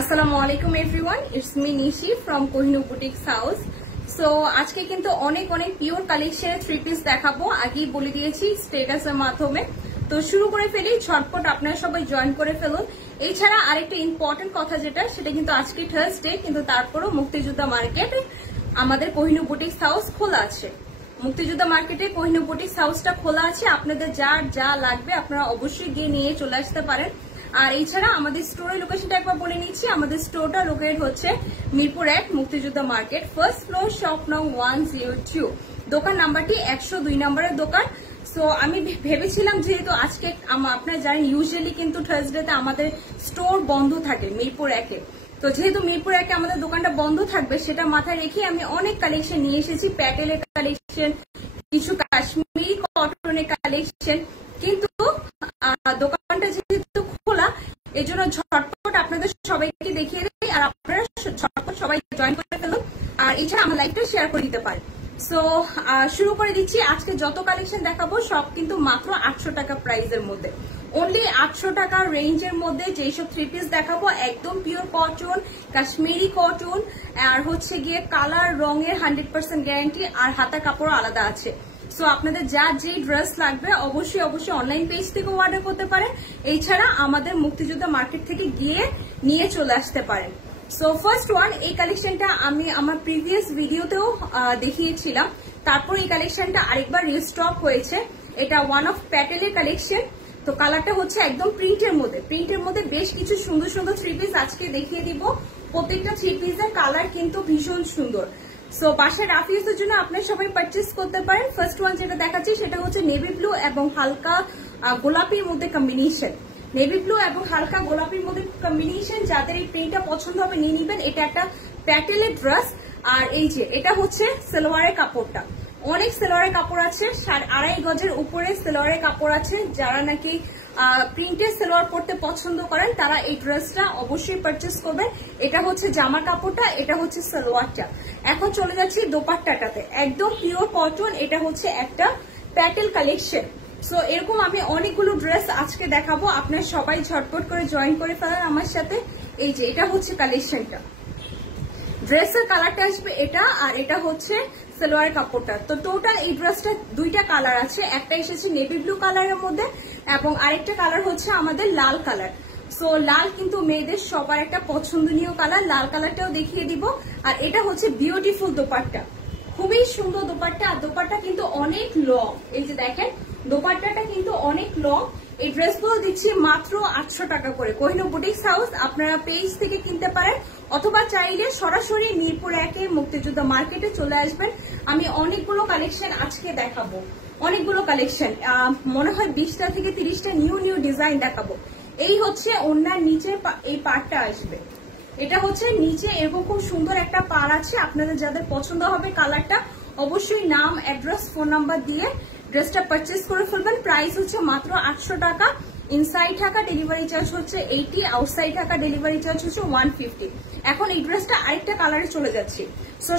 আসসালামু আলাইকুম everyone, it's me Nishi from Kohinoor boutiques house. So আজকে কিন্তু অনেক পিওর কালেকশনের থ্রি পিস দেখাবো, আগেই বলে দিয়েছি স্টেটাসের মাধ্যমে। তো শুরু করে ফেলি, ঝটপট আপনারা সবাই জয়েন করে ফেলুন। এছাড়া আরেকটা ইম্পর্টেন্ট কথা সেটা কিন্তু আজকে থার্সডে, কিন্তু তারপরও মুক্তিযোদ্ধা মার্কেটে আমাদের কোহিনুর বুটিক্স হাউস খোলা আছে। মুক্তিযোদ্ধা মার্কেটে কোহিনুর বুটিক্স হাউসটা খোলা আছে। আপনাদের যা লাগবে আপনারা অবশ্যই গিয়ে নিয়ে চলে আসতে পারেন। আর এছাড়া আমাদের স্টোরের লোকেশনটা একবার বলে নিচ্ছি। আমাদের স্টোরটা লোকেট হচ্ছে মিরপুর 1 মুক্তিযোদ্ধা মার্কেট, ফার্স্ট ফ্লোর, শপ নং 102। দোকান নাম্বারটি 102 নম্বরের দোকান। সো আমি ভেবেছিলাম যেহেতু আজকে আপনারা জানেন ইউজুয়ালি কিন্তু থার্সডেতে আমাদের স্টোর বন্ধ থাকে মিরপুর 1-এ। তো যেহেতু মিরপুর 1-এ আমাদের দোকানটা বন্ধ থাকবে, সেটা মাথায় রেখে আমি অনেক কালেকশন নিয়ে এসেছি। প্যাটেলের কালেকশন, কিছু কাশ্মীরি কটনের কালেকশন, কিন্তু দোকানটা যেহেতু খোলা এই জন্য ঝটপট আপনাদের সবাইকে দেখিয়ে দেয়, আর আপনারা ঝটপট সবাই জয়েন করে ফেলুন। আর এছাড়া আমার লাইভটা শেয়ার করে দিতে পারেন। সো শুরু করে দিচ্ছি। আজকে যত কালেকশন দেখাবো সব কিন্তু মাত্র 800 টাকা প্রাইসের মধ্যে, অনলি 800 টাকার রেঞ্জের মধ্যে যেসব থ্রি পিস দেখাবো একদম পিওর কটন, কাশ্মীরি কটন, আর হচ্ছে গিয়ে কালার রঙের 100% গ্যারান্টি, আর হাতা কাপড় আলাদা আছে। সো আপনাদের যে ড্রেস লাগবে অবশ্যই অনলাইন পেজ থেকে অর্ডার করতে পারেন। এছাড়া আমাদের মুক্তিযোদ্ধা মার্কেট থেকে গিয়ে নিয়ে চলে আসতে পারেন। সো ফার্স্ট ওয়ান, এই কালেকশনটা আমি আমার প্রিভিয়াস ভিডিওতেও দেখিয়েছিলাম, তারপর এই কালেকশনটা আরেকবার রিস্টক হয়েছে। এটা ওয়ান অফ প্যাটেলের কালেকশন। তো কালারটা হচ্ছে একদম প্রিন্টের মধ্যে বেশ কিছু সুন্দর সুন্দর থ্রি পিস আজকে দেখিয়ে দিব। প্রত্যেকটা থ্রি পিসের কালার কিন্তু ভীষণ সুন্দর। সো বাসায় রাফিউজের জন্য আপনারা সবাই পারচেস করতে পারেন। ফার্স্ট ওয়ান যেটা দেখাচ্ছি সেটা হচ্ছে নেভি ব্লু এবং হালকা গোলাপির মধ্যে কম্বিনেশন। নেভি ব্লু এবং হালকা গোলাপির মধ্যে কম্বিনেশন, যাদের এই প্রিন্টটা পছন্দ হবে নিয়ে নিবেন। এটা একটা প্যাটেলের ড্রেস। আর এই যে এটা হচ্ছে সালোয়ারের কাপড়টা, অনেক সালোয়ারের কাপড় আছে, 2.5 গজের উপরে সালোয়ারের কাপড় আছে। যারা নাকি প্রিন্টের সালোয়ার পরতে পছন্দ করেন তারা এই ড্রেসটা অবশ্যই পারচেস করবেন। এটা হচ্ছে জামার কাপড়টা, এটা হচ্ছে সালোয়ারটা। এখন চলে যাচ্ছি দোপাট্টাটাতে, একদম পিওর কটন। এটা হচ্ছে একটা প্যাটেল কালেকশন। সো এরকম আমি অনেকগুলো ড্রেস আজকে দেখাবো, আপনারা সবাই ঝটপট করে জয়েন করে ফেলেন আমার সাথে। এই যে এটা হচ্ছে কালেকশনটা, ড্রেসের কালারটা আসবে এটা, আর এটা হচ্ছে সালোয়ার কাপড়টা। তো টোটাল এই ড্রেসটা দুইটা কালার আছে, একটা এসেছে নেভি ব্লু কালারের মধ্যে এবং আরেকটা কালার হচ্ছে আমাদের লাল কালার। সো লাল কিন্তু মেয়েদের সবার একটা পছন্দনীয় কালার, লাল কালারটাও দেখিয়ে দিব। আর এটা হচ্ছে বিউটিফুল দোপাট্টা, খুবই সুন্দর দোপাট্টা। আর দোপাট্টা কিন্তু অনেক লং, এই যে দেখেন দোপাট্টাটা কিন্তু অনেক লং। এই ড্রেসগুলো দিচ্ছি মাত্র 800 টাকা করে। কোহিনুর বুটিক্স হাউস আপনারা পেজ থেকে কিনতে পারেন, অথবা চাইলে সরাসরি মিরপুর 1-এর মুক্তিযোদ্ধা মার্কেটে চলে আসবেন। আমি অনেকগুলো কালেকশন আজকে দেখাবো, অনেকগুলো কালেকশন, মনে হয় 20টা থেকে 30টা নিউ ডিজাইন দেখাবো। এই হচ্ছে ওনার নিচে এই পার্টটা আসবে, এটা হচ্ছে নিচে এরকম খুব সুন্দর একটা পার আছে। আপনাদের যাদের পছন্দ হবে কালারটা অবশ্যই নাম, অ্যাড্রেস, ফোন নাম্বার দিয়ে ড্রেসটা পারচেস করে ফেলবেন। প্রাইস হচ্ছে মাত্র 800 টাকা। ইনসাইড ঢাকা ডেলিভারি চার্জ হচ্ছে 80, আউটসাইড ঢাকা ডেলিভারি চার্জ হচ্ছে 150। এখন এই ড্রেসটা আরেকটা কালারে চলে যাচ্ছি। সো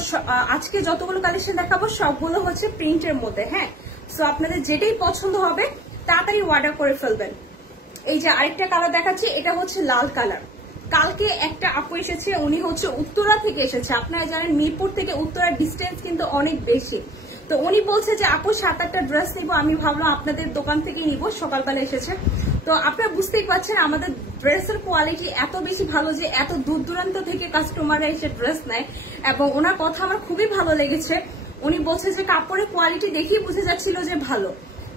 আজকে যতগুলো কালেকশন দেখাবো সবগুলো হচ্ছে প্রিন্টের মধ্যে। হ্যাঁ, সো আপনাদের যেটাই পছন্দ হবে তাড়াতাড়ি অর্ডার করে ফেলবেন। এই যে আরেকটা কালার দেখাচ্ছি, এটা হচ্ছে লাল কালার। কালকে একটা আপু এসেছে, উনি হচ্ছে উত্তরা থেকে এসেছে। আপনারা জানেন মিরপুর থেকে উত্তরার ডিস্টেন্স কিন্তু অনেক বেশি। তো উনি বলছে যে আপু 7-8টা ড্রেস নিব। আমি ভাবলাম আপনাদের দোকান থেকে নিব, সকালবেলা এসেছে। তো আপনারা বুঝতেই পারছেন আমাদের ড্রেসের কোয়ালিটি এত বেশি ভালো যে এত দূর দূরান্ত থেকে কাস্টমাররা এসে ড্রেস নেয়, এবং ওনার কথা আমার খুবই ভালো লেগেছে। উনি বলছে যে কাপড়ের কোয়ালিটি দেখেই বুঝে যাচ্ছিল যে ভালো।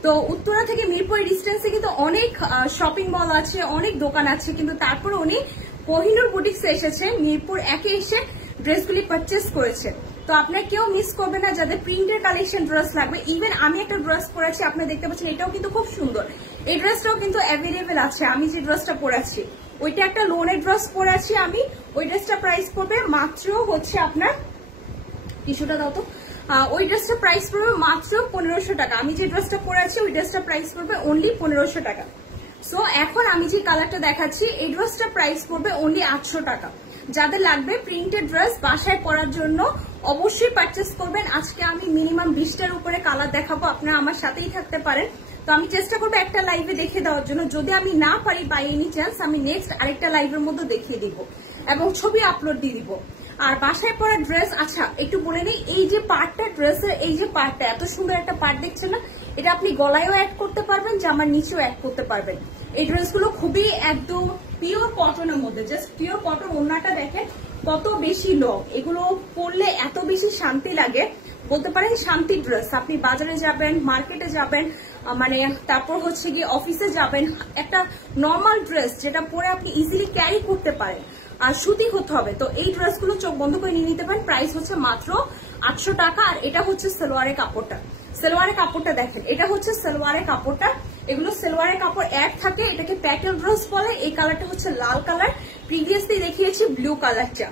তো উত্তরা থেকে মিরপুরের ডিস্টেন্সে কিন্তু অনেক শপিং মল আছে, অনেক দোকান আছে, কিন্তু তারপর উনি কোহিনুর বুটিক্সে এসেছে, মিরপুর 1-এ এসে ড্রেসগুলি পারচেস করেছে। তো আপনারা কেউ মিস করবে না যাদের প্রিন্টের কালেকশন ড্রেস লাগবে। ইভেন আমি একটা ড্রেস পরেছি, আপনারা দেখতে পাচ্ছেন, এটাও কিন্তু খুব সুন্দর। এই ড্রেসটাও কিন্তু অ্যাভেলেবেল আছে। আমি যে ড্রেসটা পরেছি ওইটা একটা লোনের ড্রেস পরেছি আমি। ওই ড্রেসটা প্রাইস পড়বে মাত্র হচ্ছে আপনার, টিস্যুটা দাও তো, ওই ড্রেসটা প্রাইস পড়বে মাত্র 1500 টাকা। আমি যে ড্রেসটা পরেছি ওই ড্রেসটা প্রাইস পড়বে অনলি 1500 টাকা। সো এখন আমি যে কালারটা দেখাচ্ছি এই ড্রেসটা প্রাইস পড়বে অনলি 800 টাকা। যাদের লাগবে প্রিন্টেড ড্রেস বাসায় পরার জন্য অবশ্যই পারচেস করবেন। আজকে আমি মিনিমাম 20টার উপরে কালার দেখাবো, আপনারা আমার সাথেই থাকতে পারেন। তো আমি চেষ্টা করবো একটা লাইভে দেখিয়ে দেওয়ার জন্য, যদি আমি না পারি বাই এনি চান্স আমি নেক্সট আরেকটা লাইভের মধ্যে দেখিয়ে দিব। এবং ছবি আপলোড দিয়ে দিব। আর বাসায় পরা ড্রেস, আচ্ছা একটু বলে নেই, এই যে পার্টটা ড্রেসের, এই যে পার্টটা এত সুন্দর একটা পার্ট দেখছেন না, এটা আপনি গলায়ও অ্যাড করতে পারবেন, জামার নিচেও অ্যাড করতে পারবেন। এই ড্রেসগুলো খুবই একদম পিওর কটনের মধ্যে, জাস্ট পিওর কটন। ওড়নাটা দেখেন কত বেশি লং, এগুলো পরলে এত বেশি শান্তি লাগে, বলতে পারেন শান্তির ড্রেস। আপনি বাজারে যাবেন, মার্কেটে যাবেন, মানে তারপর হচ্ছে গিয়ে অফিসে যাবেন, একটা নর্মাল ড্রেস যেটা পরে আপনি ইজিলি ক্যারি করতে পারেন, আর সুতি হতে হবে। তো এই ড্রেসগুলো চোখ বন্ধ করে নিয়ে নিতে পারেন। প্রাইস হচ্ছে মাত্র 800 টাকা। আর এটা হচ্ছে সালোয়ারের কাপড়টা, সালোয়ারের কাপড়টা দেখেন, এটা হচ্ছে সালোয়ারের কাপড়টা। এগুলো সালোয়ারের কাপড় অ্যাড থাকে, এটাকে প্যাটেল ড্রেস বলে। এই কালারটা হচ্ছে লাল কালার, প্রিভিয়াসলি দেখিয়েছি ব্লু কালারটা।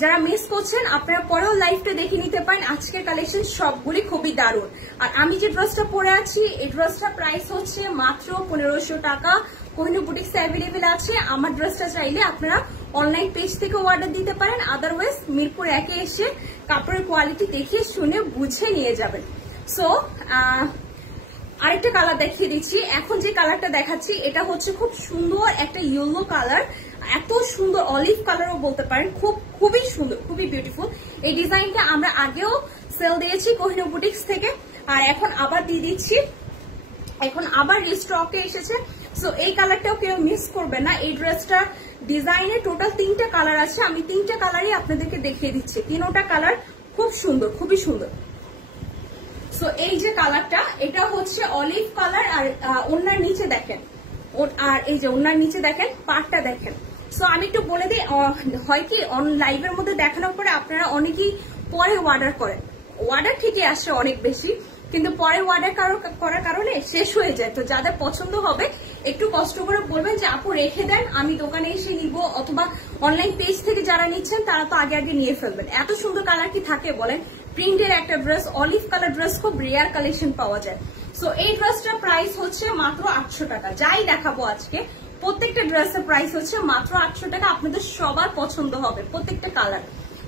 যারা মিস করছেন আপনারা পরেও লাইভটা দেখে নিতে পারেন। আজকের কালেকশন সবগুলি খুবই দারুণ। আর আমি যে ড্রেসটা পরে আছি, এই ড্রেসটা প্রাইস হচ্ছে মাত্র 1500 টাকা। কোহিনূর বুটিক্স অ্যাভেলেবেল আছে। আমার ড্রেসটা চাইলে আপনারা অনলাইন পেজ থেকে অর্ডার দিতে পারেন, আদারওয়াইজ মিরপুর 1-এ এসে কাপড়ের কোয়ালিটি দেখে শুনে বুঝে নিয়ে যাবেন। সো আরেকটা কালার দেখিয়ে দিচ্ছি। এখন যে কালারটা দেখাচ্ছি এটা হচ্ছে খুব সুন্দর একটা ইয়েলো কালার, এত সুন্দর অলিভ কালারও বলতে পারেন, খুবই সুন্দর, খুবই বিউটিফুল। এই ডিজাইনটা আমরা আগেও সেল দিয়েছি কোহিনূর বুটিক্স থেকে, আর এখন আবার দিয়ে দিচ্ছি, এখন আবার রিস্টকে এসেছে। সো এই কালারটাও কেউ মিস করবে না। এই ড্রেসটা ডিজাইনে টোটাল 3টা কালার আছে, আমি 3টা কালারই আপনাদেরকে দেখিয়ে দিচ্ছি। 3টা কালার খুব সুন্দর, খুবই সুন্দর। সো এই যে কালারটা, এটা হচ্ছে অলিভ কালার, আর ওনার নিচে দেখেন, আর এই যে ওনার নিচে দেখেন পাড়টা দেখেন। সো আমি একটু বলে দিই, হয় কি অন লাইভের মধ্যে দেখানোর পরে আপনারা অনেকেই পরে অর্ডার করেন, অর্ডার ঠিকই আসে অনেক বেশি, কিন্তু পরে অর্ডার করার কারণে শেষ হয়ে যায়। তো যাদের পছন্দ হবে একটু কষ্ট করে বলবেন যে আপু রেখে দেন, আমি দোকানে এসে নিব, অথবা অনলাইন পেজ থেকে যারা নিচ্ছেন তারা তো আগে আগে নিয়ে ফেলবেন। এত সুন্দর কালার কি থাকে বলেন? প্রিন্টের একটা ড্রেস, অলিভ কালার ড্রেস খুব রেয়ার কালেকশন পাওয়া যায়। সো এই ড্রেসটার প্রাইস হচ্ছে মাত্র 800 টাকা। যাই দেখাবো আজকে প্রত্যেকটা ড্রেসের প্রাইস হচ্ছে মাত্র 800 টাকা। আপনাদের সবার পছন্দ হবে প্রত্যেকটা কালার।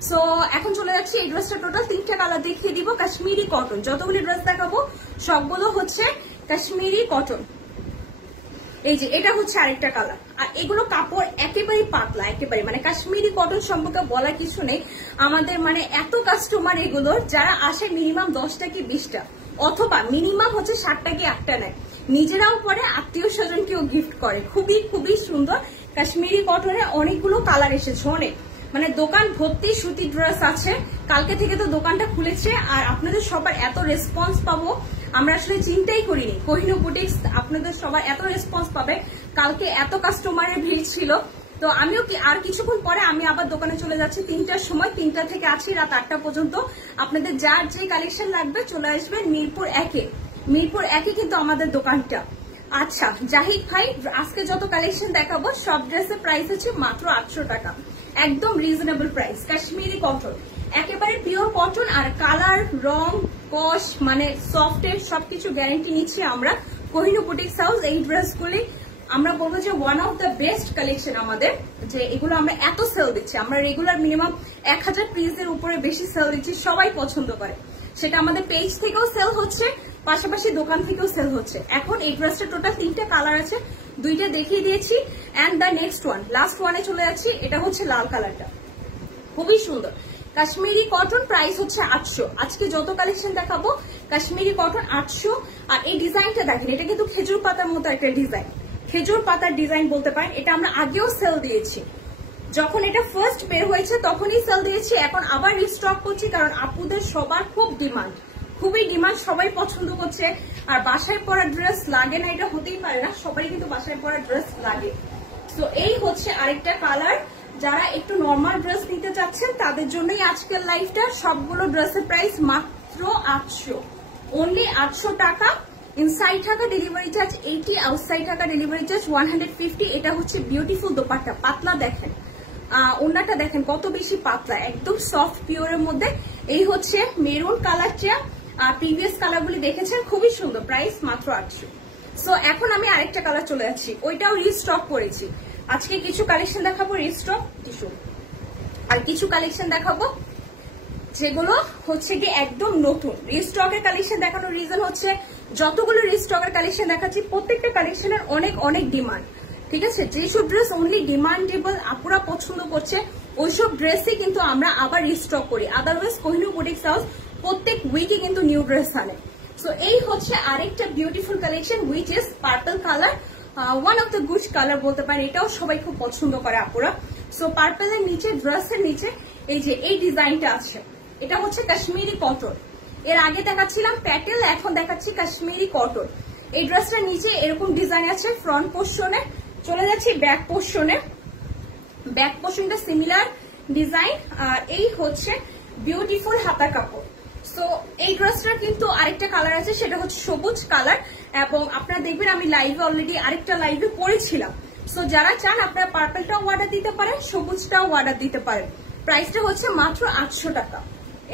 সো এখন চলে যাচ্ছি, এই ড্রেসটা টোটাল 3টা কালার দেখিয়ে দিব। কাশ্মীরি কটন, যতগুলি ড্রেস দেখাবো সবগুলো হচ্ছে কাশ্মীরি কটন। এই যে এটা হচ্ছে আরেকটা কালার, আর এগুলো কাপড় একেবারেই পাতলা, একেবারে মানে কাশ্মীরি কটন সম্পর্কে বলার কিছু নেই। আমাদের মানে এত কাস্টমার এগুলোর, যারা আসে মিনিমাম 10টা কি 20টা, অথবা মিনিমাম হচ্ছে 7টা কি 8টা নেয়, নিজেরাও পরে আত্মীয় স্বজনকেও গিফট করে। খুবই খুবই সুন্দর কাশ্মীরি কটনের অনেকগুলো কালার এসেছে, অনেক মানে দোকান ভর্তি সুতি ড্রেস আছে। কালকে থেকে তো দোকানটা খুলেছে, আর আপনাদের সবার এত রেসপন্স পাবো আমরা আসলে চিন্তাই করিনি। কোহিনূর বুটিক্স আপনাদের সবার এত রেসপন্স পাবে, কালকে এত কাস্টমারের ভিড় ছিল। তো আমিও আর কিছুক্ষণ পরে আমি আবার দোকানে চলে যাচ্ছি 3টার সময়, 3টা থেকে আছি রাত 8টা পর্যন্ত। আপনাদের যার যে কালেকশন লাগবে চলে আসবেন মিরপুর 1-এ, মিরপুর 1-এ কিন্তু আমাদের দোকানটা। আচ্ছা জাহিদ ভাই, আজকে যত কালেকশন দেখাবো সব ড্রেসের প্রাইস হচ্ছে মাত্র 800 টাকা, একদম রিজনেবল প্রাইস। কাশ্মীরি কটন, একেবারে পিওর কটন, আর কালার, রং, কস মানে সফটের সবকিছু গ্যারান্টি নিচ্ছি আমরা কোহিনূর বুটিক্স হাউস। এই ড্রেসগুলি আমরা বলবো যে one of the best collection আমাদের, যে এগুলো আমরা এত সেল দিচ্ছি, আমরা রেগুলার মিনিমাম 1000 পিসের উপরে বেশি সেল দিচ্ছি, সবাই পছন্দ করে। সেটা আমাদের পেজ থেকেও সেল হচ্ছে, পাশাপাশি দোকান থেকেও সেল হচ্ছে। এখন এই ড্রেসটা টোটাল 3টা কালার আছে, 2টা দেখিয়ে দিয়েছি, and the next one, last ওয়ানে চলে যাচ্ছি। এটা হচ্ছে লাল কালারটা, খুবই সুন্দর কাশ্মীরি কটন, প্রাইস হচ্ছে 800। আজকে যত কালেকশন দেখাবো কাশ্মীরি কটন 800। আর এই ডিজাইনটা দেখেন, এটা কিন্তু খেজুর পাতার মতো একটা ডিজাইন, খেজুর পাতার ডিজাইন বলতে পারেন। এটা আমরা আগেও সেল দিয়েছি, যখন এটা ফার্স্ট বের হয়েছে তখনই সেল দিয়েছি, এখন আবার রিস্টক করছি, কারণ আপুদের সবার খুব ডিমান্ড, খুবই ডিমান্ড, সবাই পছন্দ করছে। আর বাসায় পরা ড্রেস লাগে না এটা হতেই পারে না, সবাই কিন্তু বাসায় পরা ড্রেস লাগে। তো এই হচ্ছে আরেকটা কালার। যারা একটু নর্মাল ড্রেস নিতে চাচ্ছেন তাদের জন্যই আজকের লাইভটা। সবগুলো ড্রেসের প্রাইস মাত্র 800, অনলি 800 টাকা। ইনসাইড টাকা ডেলিভারি চার্জ 80, আউটসাইড টাকা ডেলিভারি চার্জ 150। এটা হচ্ছে বিউটিফুল দোপাট্টা, পাতলা দেখেন, ওড়নাটা দেখেন কত বেশি পাতলা, একদম সফট পিওরের মধ্যে। এই হচ্ছে মেরুন কালারটা, আর প্রিভিয়াস কালারগুলি দেখেছেন, খুবই সুন্দর, প্রাইস মাত্র 800। সো এখন আমি আরেকটা কালার চলে যাচ্ছি, ওইটাও রিস্টক করেছি। আজকে কিছু কালেকশন দেখাবো রিস্টক টিস্যু, আর কিছু কালেকশন দেখাবো যেগুলো হচ্ছে কি একদম নতুন। রিস্টকের কালেকশন দেখানোর রিজন হচ্ছে যতগুলো রিস্টকের কালেকশন দেখাচ্ছি প্রত্যেকটা কালেকশনের অনেক অনেক ডিমান্ড, ঠিক আছে, যেসব ড্রেস অনলি ডিমান্ডেবল আপুরা পছন্দ করছে ওইসব ড্রেসই কিন্তু আমরা আবার রিস্টক করি। আদারওয়াইজ কোহিনূর বুটিক্স হাউস প্রত্যেক উইকে কিন্তু নিউ ড্রেস আনে। সো এই হচ্ছে আরেকটা beautiful collection which is purple colour, one of the good colour বলতে পারেন, এটাও সবাই খুব পছন্দ করে আপুরা। সো পার্পলের নিচে, ড্রেসের নিচে এই যে এই ডিজাইনটা আছে, এটা হচ্ছে কাশ্মীরি কটন। এর আগে দেখাচ্ছিলাম প্যাটেল, এখন দেখাচ্ছি কাশ্মীরি কটন। এই ড্রেসটার নিচে এরকম ডিজাইন আছে ফ্রন্ট পোর্শনে। চলে যাচ্ছি ব্যাক পোর্শনে, ব্যাক পোর্শনটা সিমিলার ডিজাইন, আর এই হচ্ছে বিউটিফুল হাতা কাপড়। সো এই ড্রেসটার কিন্তু আরেকটা কালার আছে, সেটা হচ্ছে সবুজ কালার, এবং আপনারা দেখবেন আমি লাইভে অলরেডি আরেকটা লাইভে পরেছিলাম। সো যারা চান আপনারা পার্পলটাও অর্ডার দিতে পারেন, সবুজটাও অর্ডার দিতে পারেন। প্রাইসটা হচ্ছে মাত্র 800 টাকা।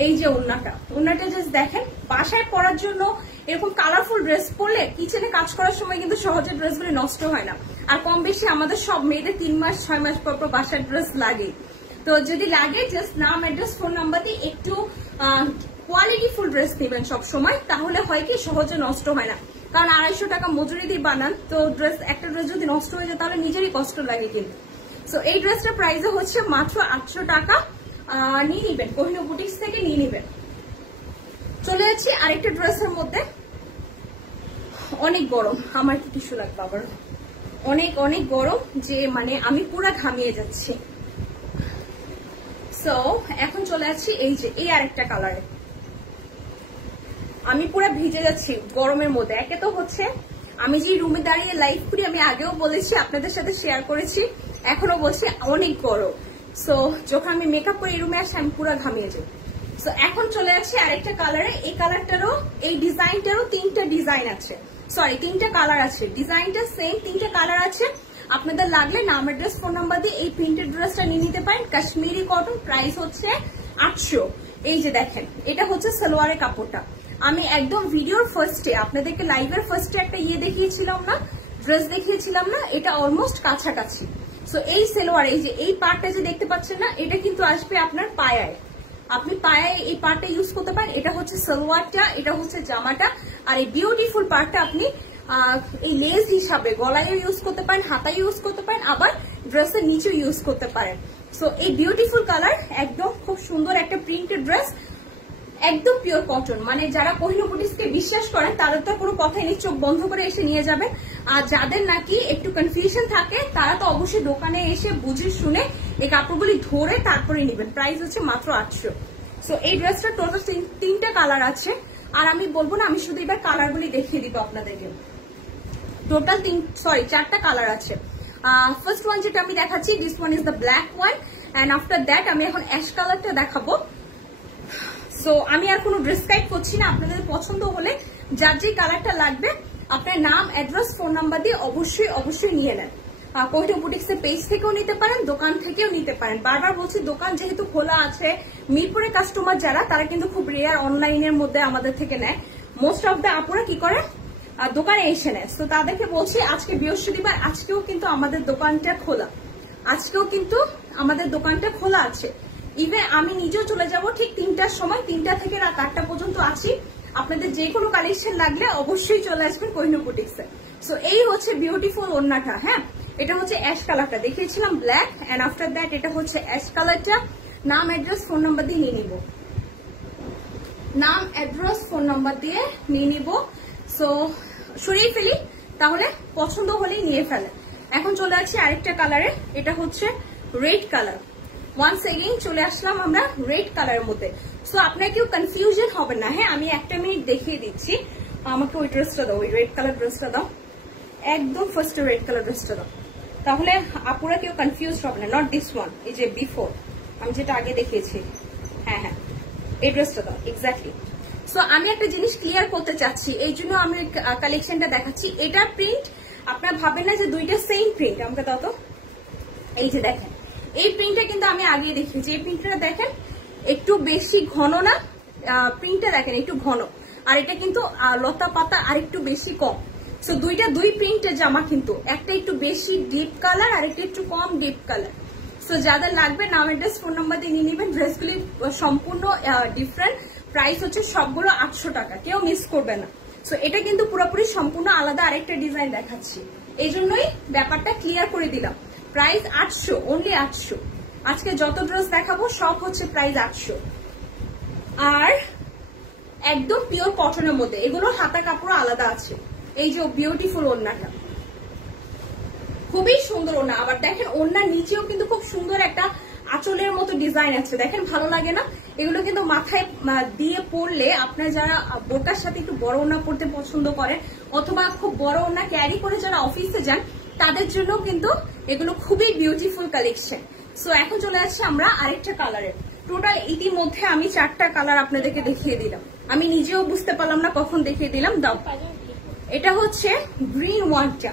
এই যে ওড়নাটা জাস্ট দেখেন, বাসায় পরার জন্য এরকম কালারফুল ড্রেস পরলে কিচেনে কাজ করার সময় কিন্তু সহজে ড্রেসগুলো নষ্ট হয় না। আর কম বেশি আমাদের সব মেয়েদের 3 মাস 6 মাস পর পর বাসার ড্রেস লাগে। তো যদি লাগে জাস্ট নাম, অ্যাড্রেস, ফোন নাম্বার দিয়ে একটু কোয়ালিটি ফুল ড্রেস নেবেন সব সময়, তাহলে হয় কি সহজে নষ্ট হয় না। কারণ 250 টাকা মজুরি দিয়ে বানান, তো একটা ড্রেস যদি নষ্ট হয়ে যায় তাহলে নিজেরই কষ্ট লাগে কিন্তু। সো এই ড্রেসটার প্রাইস হচ্ছে মাত্র 800 টাকা। নিয়ে নিবেন, কোহিনূর বুটিক্স থেকে নিয়ে নিবেন। চলে যাচ্ছি আরেকটা ড্রেসের মধ্যে। অনেক গরম, আমার কি টিস্যু লাগবে আবার, অনেক অনেক গরম, যে মানে আমি পুরা ঘামিয়ে যাচ্ছি। সো এখন চলে যাচ্ছি এই যে এই আরেকটা কালারে, আমি পুরা ভিজে যাচ্ছি গরমের মধ্যে। একে তো হচ্ছে আমি যে রুমে দাঁড়িয়ে লাইভ করি, আমি আগেও বলেছি, আপনাদের সাথে শেয়ার করেছি, এখনো বলছি অনেক গরম। সো যখন আমি মেকআপ করে এই রুমে আসি আমি পুরা ঘামিয়ে যাই। সো এখন চলে যাচ্ছি আরেকটা কালারে। এই কালারটারও, এই ডিজাইনটারও 3টা ডিজাইন আছে, সরি 3টা কালার আছে। ডিজাইনটা সেম, 3টা কালার আছে। আপনাদের লাগলে নাম, অ্যাড্রেস, ফোন নাম্বার দিয়ে এই প্রিন্টেড ড্রেসটা নিয়ে নিতে পারেন। কাশ্মীরি কটন, প্রাইস হচ্ছে 800। এই যে দেখেন, এটা হচ্ছে সালোয়ারের কাপড়টা। আমি একদম ভিডিওর ফার্স্টে আপনাদেরকে লাইভের ফার্স্টে একটা দেখিয়েছিলাম না, ড্রেস দেখিয়েছিলাম না, এটা অলমোস্ট কাছাকাছি। সো এই সালোয়ার, এই যে এই পার্টটা যে দেখতে পাচ্ছেন না, এটা কিন্তু আসবে আপনার পায়ায়। আপনি পায়ায় এই পার্টটা ইউজ করতে পারেন। এটা হচ্ছে সালোয়ারটা, এটা হচ্ছে জামাটা, আর এই বিউটিফুল পার্টটা আপনি এই লেস হিসাবে গলায়ও ইউজ করতে পারেন, হাতায় ইউজ করতে পারেন, আবার ড্রেসের নিচেও ইউজ করতে পারেন। সো এই বিউটিফুল কালার, একদম খুব সুন্দর একটা প্রিন্টেড ড্রেস, একদম পিওর কটন। মানে যারা কোহিনূর বুটিক্সকে বিশ্বাস করেন তাদের তো কোনো কথাই নেই, চোখ বন্ধ করে এসে নিয়ে যাবেন। আর যাদের নাকি একটু কনফিউশন থাকে তারা তো অবশ্যই দোকানে এসে বুঝে শুনে এই কাপড়গুলি ধরে তারপরে নেবেন। প্রাইস হচ্ছে মাত্র 800। সো এই ড্রেসটা টোটাল 3টা কালার আছে, আর আমি বলবো না, আমি শুধু এবার কালারগুলি দেখিয়ে দিব আপনাদেরকে। টোটাল 4টা কালার আছে। ফার্স্ট ওয়ান যেটা আমি দেখাচ্ছি, this one is the black one, and after that আমি এখন অ্যাশ কালারটা দেখাবো। সো আমি আর কোনো ড্রেস গাইড করছি না, আপনাদের পছন্দ হলে যার যে কালারটা লাগবে আপনার নাম, অ্যাড্রেস, ফোন নাম্বার দিয়ে অবশ্যই অবশ্যই নিয়ে নেন। কোহিনূর বুটিক্স এর পেজ থেকেও নিতে পারেন, দোকান থেকেও নিতে পারেন। বারবার বলছি, দোকান যেহেতু খোলা আছে, মিরপুরের কাস্টমার যারা, তারা কিন্তু খুব রেয়ার অনলাইনের মধ্যে আমাদের থেকে নেয়। মোস্ট অফ দ্য আপুরা কি করে দোকানে এসে নেয়। তো তাদেরকে বলছি, আজকে বৃহস্পতিবার, আজকেও কিন্তু আমাদের দোকানটা খোলা, আজকেও কিন্তু আমাদের দোকানটা খোলা আছে। ইভেন আমি নিজেও চলে যাব ঠিক 3টার সময়, 3টা থেকে রাত 8টা পর্যন্ত আছি। আপনাদের যে কোনো কালেকশন লাগলে অবশ্যই চলে আসবেন কোহিনূর বুটিক্সে। সো এই হচ্ছে বিউটিফুল ওড়নাটা। হ্যাঁ, এটা হচ্ছে অ্যাশ কালারটা, দেখিয়েছিলাম ব্ল্যাক, এন্ড আফটার দ্যাট এটা হচ্ছে অ্যাশ কালারটা। নাম, অ্যাড্রেস, ফোন নাম্বার দিয়ে নিয়ে নিব, নাম, অ্যাড্রেস, ফোন নাম্বার দিয়ে নিয়ে নিব। সো সরিয়ে ফেলি, তাহলে পছন্দ হলেই নিয়ে ফেলে। এখন চলে আসছি আরেকটা কালারে, এটা হচ্ছে রেড কালার। ওয়ান্স এগেইন চলে আসলাম আমরা রেড কালারের মধ্যে। সো আপনার কেউ কনফিউশন হবে না। হ্যাঁ, আমি একটা মিনিট দেখিয়ে দিচ্ছি। আমাকে ওই ড্রেসটা দাও, ওই রেড কালার ড্রেসটা দাও, একদম ফার্স্টে রেড কালার ড্রেসটা দাও, তাহলে আপুরা কেউ কনফিউজ হবে না। নট দিস ওয়ান, এই যে বিফোর আমি যেটা আগে দেখিয়েছি। হ্যাঁ হ্যাঁ, এই ড্রেসটা দাও এক্স্যাক্টলি। সো আমি একটা জিনিস ক্লিয়ার করতে চাচ্ছি, এই জন্য আমি কালেকশনটা দেখাচ্ছি। এটা প্রিন্ট, আপনারা ভাবেন না যে দুইটা সেম প্রিন্ট। আমাকে দাও তো, এই যে দেখেন, এই প্রিন্টটা কিন্তু আমি আগে দেখিয়েছি। এই প্রিন্টটা দেখেন একটু বেশি ঘন না, প্রিন্টটা দেখেন একটু ঘন, আর এটা কিন্তু লতা পাতা আর একটু বেশি কম। সো দুইটা দুই প্রিন্টের জামা, কিন্তু একটা একটু বেশি ডিপ কালার আর একটা একটু কম ডিপ কালার। সো যাদের লাগবে নাম, অ্যাড্রেস, ফোন নাম্বার দিয়ে নিয়ে নেবেন। ড্রেসগুলি সম্পূর্ণ ডিফারেন্ট, প্রাইস হচ্ছে সবগুলো 800 টাকা, কেউ মিস করবে না। সো এটা কিন্তু পুরোপুরি সম্পূর্ণ আলাদা আরেকটা ডিজাইন দেখাচ্ছি। এই জন্যই ব্যাপারটা ক্লিয়ার করে দিলাম। Price 800, only 800। আজকে যত ড্রেস দেখাবো সব হচ্ছে প্রাইস 800। আর একদম পিওর কটনের মধ্যে, এগুলোর হাতা কাপড় আলাদা আছে। এই যে বিউটিফুল ওড়নাটা, খুবই সুন্দর ওড়না। আবার দেখেন ওড়নার নিচেও কিন্তু খুব সুন্দর একটা আঁচলের মতো ডিজাইন আছে, দেখেন ভালো লাগে না? এগুলো কিন্তু মাথায় দিয়ে পরলে আপনার যারা বোরকার সাথে একটু বড় ওড়না পরতে পছন্দ করেন অথবা খুব বড় ওড়না ক্যারি করে যারা অফিসে যান তাদের জন্য কিন্তু এগুলো খুবই বিউটিফুল কালেকশন। সো এখন চলে আসছে আমরা আরেকটা কালারের। টোটাল ইতিমধ্যে আমি 4টা কালার আপনাদেরকে দেখিয়ে দিলাম, আমি নিজেও বুঝতে পারলাম না কখন দেখিয়ে দিলাম। দাও, এটা হচ্ছে গ্রিন ওয়ানটা,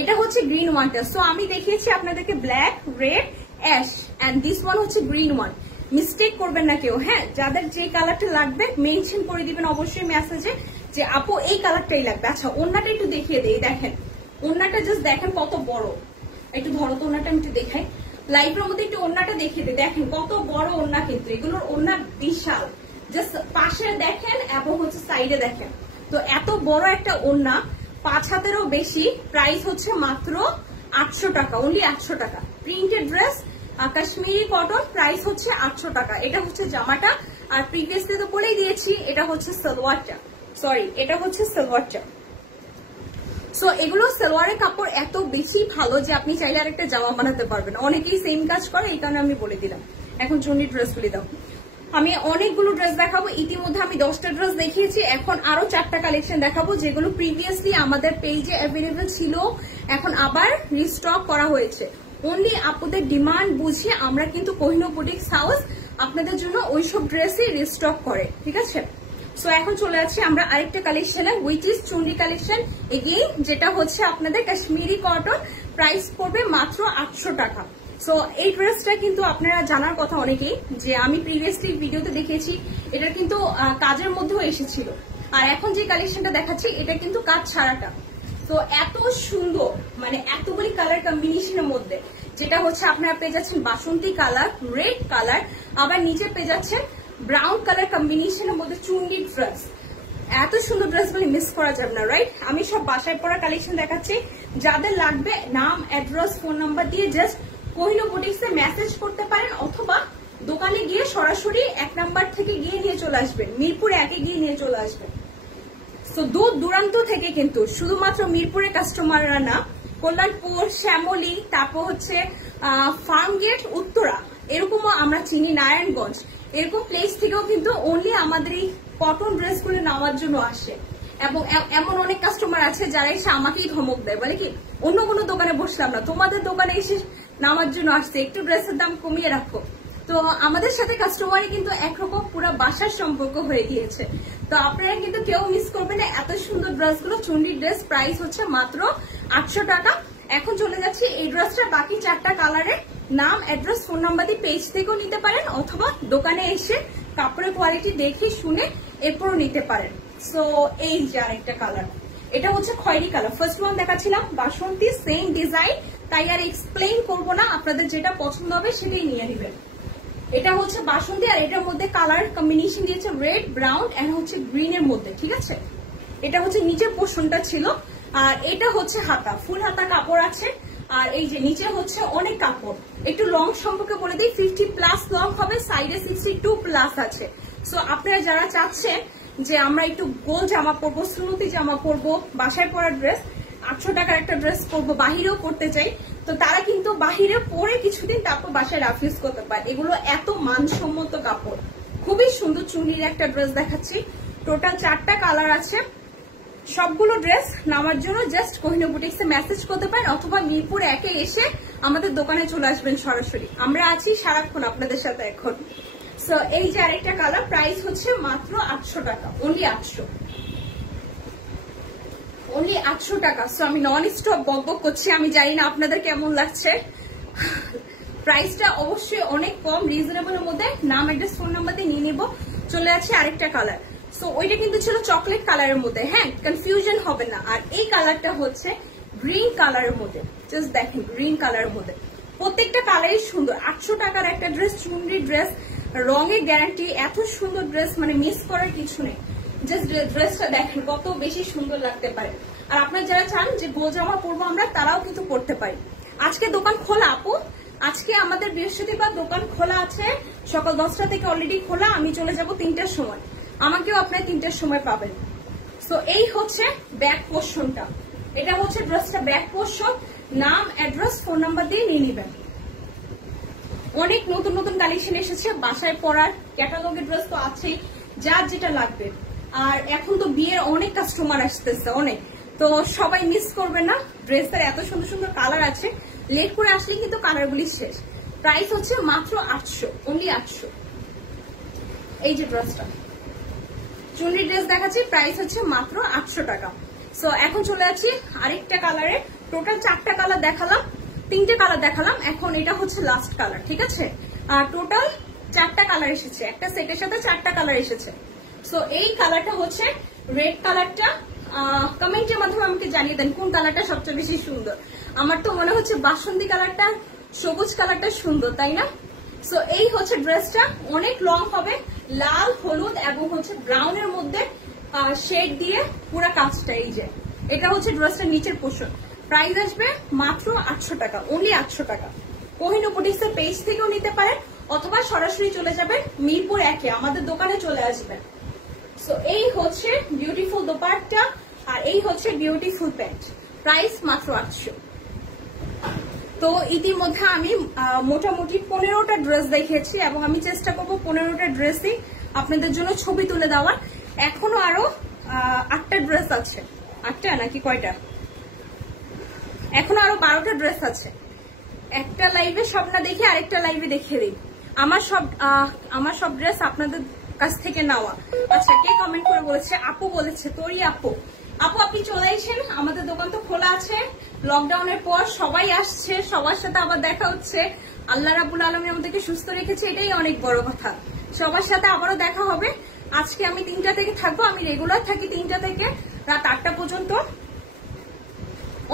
এটা হচ্ছে গ্রিন ওয়ানটা। সো আমি দেখিয়েছি আপনাদেরকে black, red, ash and this one হচ্ছে গ্রিন ওয়ান। মিস্টেক করবেন না কেউ, হ্যাঁ? যাদের যে কালারটা লাগবে মেনশন করে দিবেন অবশ্যই মেসেজে যে আপু এই কালারটাই লাগবে। আচ্ছা ওড়নাটা একটু দেখিয়ে দেই, দেখেন ওড়নাটা জাস্ট দেখেন কত বড়। একটু ধরো তো ওড়নাটা আমি একটু দেখাই, লাইভের মধ্যে একটু ওড়নাটা দেখিয়ে দিই। দেখেন কত বড় ওড়না, কিন্তু এগুলোর ওড়না বিশাল। জাস্ট পাশে দেখেন এবং হচ্ছে সাইডে দেখেন। তো এত বড় একটা ওড়না 5 হাতেরও বেশি, প্রাইস হচ্ছে মাত্র 800 টাকা, অনলি 800 টাকা। Printed dress, Kashmiri cotton, price হচ্ছে 800 টাকা। এটা হচ্ছে জামাটা, আর প্রিভিয়াসলি তো বলেই দিয়েছি এটা হচ্ছে সালোয়ারটা, সরি এটা হচ্ছে সালোয়ারটা। সো এগুলো সালোয়ারের কাপড় এত বেশি ভালো যে আপনি চাইলে আরেকটা জামা বানাতে পারবেন। অনেকেই সেম কাজ করে, এই কারণে আমি বলে দিলাম। এখন চুন্নি ড্রেসগুলি দাও। আমি অনেকগুলো ড্রেস দেখাবো, ইতিমধ্যে আমি 10টা ড্রেস দেখিয়েছি, এখন আরো 4টা কালেকশন দেখাবো যেগুলো প্রিভিয়াসলি আমাদের পেজে অ্যাভেলেবল ছিল, এখন আবার রিস্টক করা হয়েছে। অনলি আপনাদের ডিমান্ড বুঝে আমরা কিন্তু কোহিনূর বুটিক্স হাউস আপনাদের জন্য ওইসব ড্রেসই রিস্টক করে, ঠিক আছে? সো এখন চলে আসছি আমরা আরেকটা কালেকশনে, which is Chundi collection again, যেটা হচ্ছে আপনাদের কাশ্মীরি কটন, প্রাইস পড়বে মাত্র 800 টাকা। সো এই ড্রেসটা কিন্তু আপনারা জানার কথা অনেকেই, যে আমি প্রিভিয়াসলি ভিডিওতে দেখিয়েছি এটা কিন্তু কাজের মধ্যেও এসেছিল, আর এখন যে কালেকশনটা দেখাচ্ছি এটা কিন্তু কাজ ছাড়াটা। তো এত সুন্দর, মানে এতগুলি কালার কম্বিনেশনের মধ্যে, যেটা হচ্ছে আপনারা পেয়ে যাচ্ছেন বাসন্তী কালার, রেড কালার, আবার নিচে পেয়ে যাচ্ছেন ব্রাউন কালার কম্বিনেশনের মধ্যে চুন্ডি ড্রেস। এত সুন্দর ড্রেসগুলি মিস করা যাবে না, রাইট? আমি সব বাসায় পরা কালেকশন দেখাচ্ছি, যাদের লাগবে নাম, অ্যাড্রেস, ফোন নাম্বার দিয়ে জাস্ট কোহিনূর বুটিক্সে মেসেজ করতে পারেন, অথবা দোকানে গিয়ে সরাসরি 1 নাম্বার থেকে গিয়ে নিয়ে চলে আসবেন, মিরপুর 1-এ গিয়ে নিয়ে চলে আসবেন। সো দূর দূরান্ত থেকে কিন্তু শুধুমাত্র মিরপুরের কাস্টমাররা না, কল্যাণপুর, শ্যামলী, তারপর হচ্ছে ফার্মগেট, উত্তরা, এরকমও আমরা চিনি, নারায়ণগঞ্জ, এরকম প্লেস থেকেও কিন্তু অনলি আমাদের এই কটন ড্রেসগুলো নেওয়ার জন্য আসে। এবং এমন অনেক কাস্টমার আছে যারা এসে আমাকেই ধমক দেয়, বলে কি অন্য কোনো দোকানে বসলাম না, তোমাদের দোকানে এসে নেওয়ার জন্য আসছে, একটু ড্রেসের দাম কমিয়ে রাখো। তো আমাদের সাথে কাস্টমারই কিন্তু একরকম পুরো বাসার সম্পর্ক হয়ে গিয়েছে। তো আপনারা কিন্তু কেউ মিস করবেন না এত সুন্দর ড্রেসগুলো। চুন্ডি ড্রেস প্রাইস হচ্ছে মাত্র 800 টাকা। এখন চলে যাচ্ছি এই ড্রেসটা বাকি 4টা কালারের নাম, অ্যাড্রেস, ফোন নাম্বার দিয়ে পেজ থেকেও নিতে পারেন, অথবা দোকানে এসে কাপড়ের কোয়ালিটি দেখে শুনে এরপরও নিতে পারেন। সো এই যে আরেকটা কালার, এটা হচ্ছে খয়েরি কালার। ফার্স্ট ওয়ান দেখাচ্ছিলাম বাসন্তী, সেম ডিজাইন, তাই আর এক্সপ্লেইন করবো না, আপনাদের যেটা পছন্দ হবে সেটাই নিয়ে নেবেন। এটা হচ্ছে বাসন্তী, আর এটার মধ্যে কালার কম্বিনেশন দিয়েছে রেড, ব্রাউন এন্ড হচ্ছে গ্রিন এর মধ্যে, ঠিক আছে? এটা হচ্ছে নিচের পোর্শনটা ছিল, আর এটা হচ্ছে হাতা, ফুল হাতা কাপড় আছে। আর এই যে নিচে হচ্ছে অনেক কাপড়। একটু লং সম্পর্কে বলে দিই, 50+ লং হবে, সাইডে 62+ আছে। সো আপনারা যারা চাচ্ছেন যে আমরা একটু গোল জামা পরবো, সুন্নতি জামা পরবো, বাসায় পরা ড্রেস, 800 টাকার একটা ড্রেস পরবো, বাহিরেও পড়তে চাই, তো তারা কিন্তু বাহিরে পরে কিছুদিন তারপর বাসায় রাফ ইউজ করতে পারে। এগুলো এত মানসম্মত কাপড়, খুবই সুন্দর চুন্নির একটা ড্রেস দেখাচ্ছি। টোটাল 4টা কালার আছে। সবগুলো ড্রেস নামার জন্য জাস্ট কোহিনূর বুটিক্সে মেসেজ করতে পারেন, অথবা মিরপুর 1-এ এসে আমাদের দোকানে চলে আসবেন সরাসরি। আমরা আছি সারাক্ষণ আপনাদের সাথে এখন। সো এই যে আরেকটা কালার, প্রাইস হচ্ছে মাত্র 800 টাকা, অনলি 800, অনলি 800 টাকা। সো আমি নন স্টপ বকবক করছি, আমি জানি না আপনাদের কেমন লাগছে। প্রাইসটা অবশ্যই অনেক কম, রিজনেবলের মধ্যে। নাম, অ্যাড্রেস, ফোন নাম্বার দিয়ে নিয়ে নেবো। চলে আছে আরেকটা কালার। সো ওইটা কিন্তু ছিল চকলেট কালারের মধ্যে, হ্যাঁ, কনফিউশন হবে না। আর এই কালারটা হচ্ছে গ্রিন কালারের মধ্যে, জাস্ট দেখেন গ্রিন কালারের মধ্যে। প্রত্যেকটা কালারই সুন্দর। 800 টাকার একটা ড্রেস, চুনরি ড্রেস, রঙের গ্যারান্টি, এত সুন্দর ড্রেস, মানে মিস করার কিছু নেই। জাস্ট ড্রেসটা দেখেন কত বেশি সুন্দর লাগতে পারে। আর আপনারা যারা চান যে গোল জামা পরবো আমরা, তারাও কিন্তু পরতে পারি। আজকে দোকান খোলা আপু, আজকে আমাদের বৃহস্পতিবার দোকান খোলা আছে, সকাল 10টা থেকে অলরেডি খোলা। আমি চলে যাব 3টার সময়, আমাকেও আপনারা 3টার সময় পাবেন। সো এই হচ্ছে ব্যাক পোর্শনটা, এটা হচ্ছে ড্রেসটা ব্যাক পোর্শন। নাম, অ্যাড্রেস, ফোন নাম্বার দিয়ে নিয়ে নেবেন। অনেক নতুন নতুন কালেকশন এসেছে, বাসায় পরার ক্যাটালগের ড্রেস তো আছেই, যার যেটা লাগবে। আর এখন তো বিয়ের অনেক কাস্টমার আসতেছে অনেক, তো সবাই মিস করবে না। ড্রেসের এত সুন্দর সুন্দর কালার আছে, লেট করে আসলে কিন্তু কালারগুলি শেষ। প্রাইস হচ্ছে মাত্র 800, অনলি 800। এই যে ড্রেসটা চুনরি ড্রেস দেখাচ্ছি, প্রাইস হচ্ছে মাত্র 800 টাকা। সো এখন চলে যাচ্ছি আরেকটা কালারে। টোটাল 4টা কালার দেখালাম, 3টে কালার দেখালাম, এখন এটা হচ্ছে লাস্ট কালার, ঠিক আছে? আর টোটাল 4টা কালার এসেছে, একটা সেটের সাথে 4টা কালার এসেছে। সো এই কালারটা হচ্ছে রেড কালারটা। কমেন্টের মাধ্যমে আমাকে জানিয়ে দেন কোন কালারটা সবচেয়ে বেশি সুন্দর। আমার তো মনে হচ্ছে বাসন্তী কালারটা, সবুজ কালারটা সুন্দর, তাই না? সো এই হচ্ছে ড্রেসটা, অনেক লং হবে, লাল, হলুদ এবং হচ্ছে ব্রাউনের মধ্যে শেড দিয়ে পুরা কাজটা। এই যে এটা হচ্ছে ড্রেসটার নিচের পোর্শন। প্রাইস আসবে মাত্র 800 টাকা, অনলি 800 টাকা। কোহিনূর বুটিক্সের পেজ থেকেও নিতে পারেন, অথবা সরাসরি চলে যাবেন মিরপুর 1-এ, আমাদের দোকানে চলে আসবেন। সো এই হচ্ছে বিউটিফুল দোপাট্টা, আর এই হচ্ছে বিউটিফুল প্যান্ট। প্রাইস মাত্র 800। তো ইতিমধ্যে আমি মোটামুটি 15টা ড্রেস দেখিয়েছি, এবং আমি চেষ্টা করবো 15টা ড্রেসই আপনাদের জন্য ছবি তুলে দেওয়ার। এখনো আরো 8টা ড্রেস আছে, 8টা নাকি কয়টা, এখনো আরো 12টা ড্রেস আছে। একটা লাইভে সব না দেখে আরেকটা লাইভে দেখিয়ে দিই। আমার সব ড্রেস আপনাদের কাছ থেকে নেওয়া। আচ্ছা, কে কমেন্ট করে বলেছে? আপু বলেছে, তোরই আপু। আপু আপনি চলে এসেন, আমাদের দোকান তো খোলা আছে। লকডাউনের পর সবাই আসছে, সবার সাথে আবার দেখা হচ্ছে। আল্লাহ রাব্বুল আলামিন আমাদেরকে সুস্থ রেখেছে, এটাই অনেক বড় কথা। সবার সাথে আবারও দেখা হবে। আজকে আমি 3টা থেকে থাকবো, আমি রেগুলার থাকি 3টা থেকে রাত 8টা পর্যন্ত।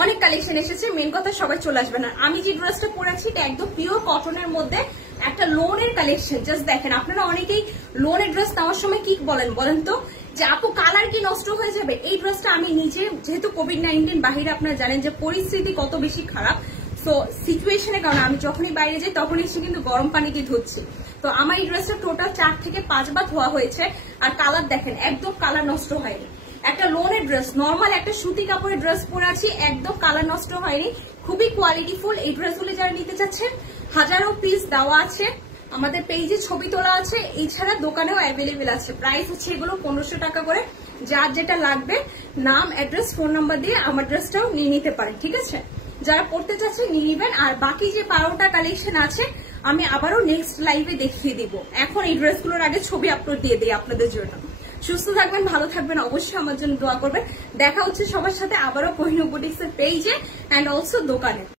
অনেক কালেকশন এসেছে, মেন কথা সবাই চলে আসবে না। আমি যে ড্রেসটা পরেছি এটা একদম পিওর কটনের মধ্যে একটা লোনের কালেকশন। জাস্ট দেখেন, আপনারা অনেকেই লোনের ড্রেস নেওয়ার সময় কি বলেন তো যে আপু কালার কি নষ্ট হয়ে যাবে। এই ড্রেসটা আমি নিজে, যেহেতু কোভিড-19 বাহিরে আপনারা জানেন যে পরিস্থিতি কত বেশি খারাপ, সো সিচুয়েশনের কারণে আমি যখনই বাইরে যাই তখন এসে কিন্তু গরম পানি দিয়ে ধুচ্ছি। তো আমার এই ড্রেসটা টোটাল 4 থেকে 5 বার ধোয়া হয়েছে, আর কালার দেখেন একদম কালার নষ্ট হয়নি। একটা লোনের ড্রেস, নর্মাল একটা সুতি কাপড়ের ড্রেস পরে আছি, একদম কালার নষ্ট হয়নি, খুবই কোয়ালিটিফুল। এই ড্রেসগুলো যারা নিতে চাচ্ছেন, হাজারো পিস দেওয়া আছে, আমাদের পেজে ছবি তোলা আছে, এছাড়া দোকানেও অ্যাভেলেবেল আছে। প্রাইস হচ্ছে এগুলো 1500 টাকা করে। যার যেটা লাগবে নাম, অ্যাড্রেস, ফোন নাম্বার দিয়ে আমার ড্রেসটাও নিয়ে নিতে পারেন, ঠিক আছে? যারা পড়তে চাচ্ছে নিয়ে নিবেন। আর বাকি যে 12টা কালেকশন আছে আমি আবারও নেক্সট লাইভে দেখিয়ে দিব। এখন এই ড্রেসগুলোর আগে ছবি আপলোড দিয়ে দিই আপনাদের জন্য। সুস্থ থাকবেন, ভালো থাকবেন, অবশ্যই আমার জন্য দোয়া করবেন। দেখা হচ্ছে সবার সাথে আবারও কোহিনূর বুটিক্সের পেজে অ্যান্ড অলসো দোকানে।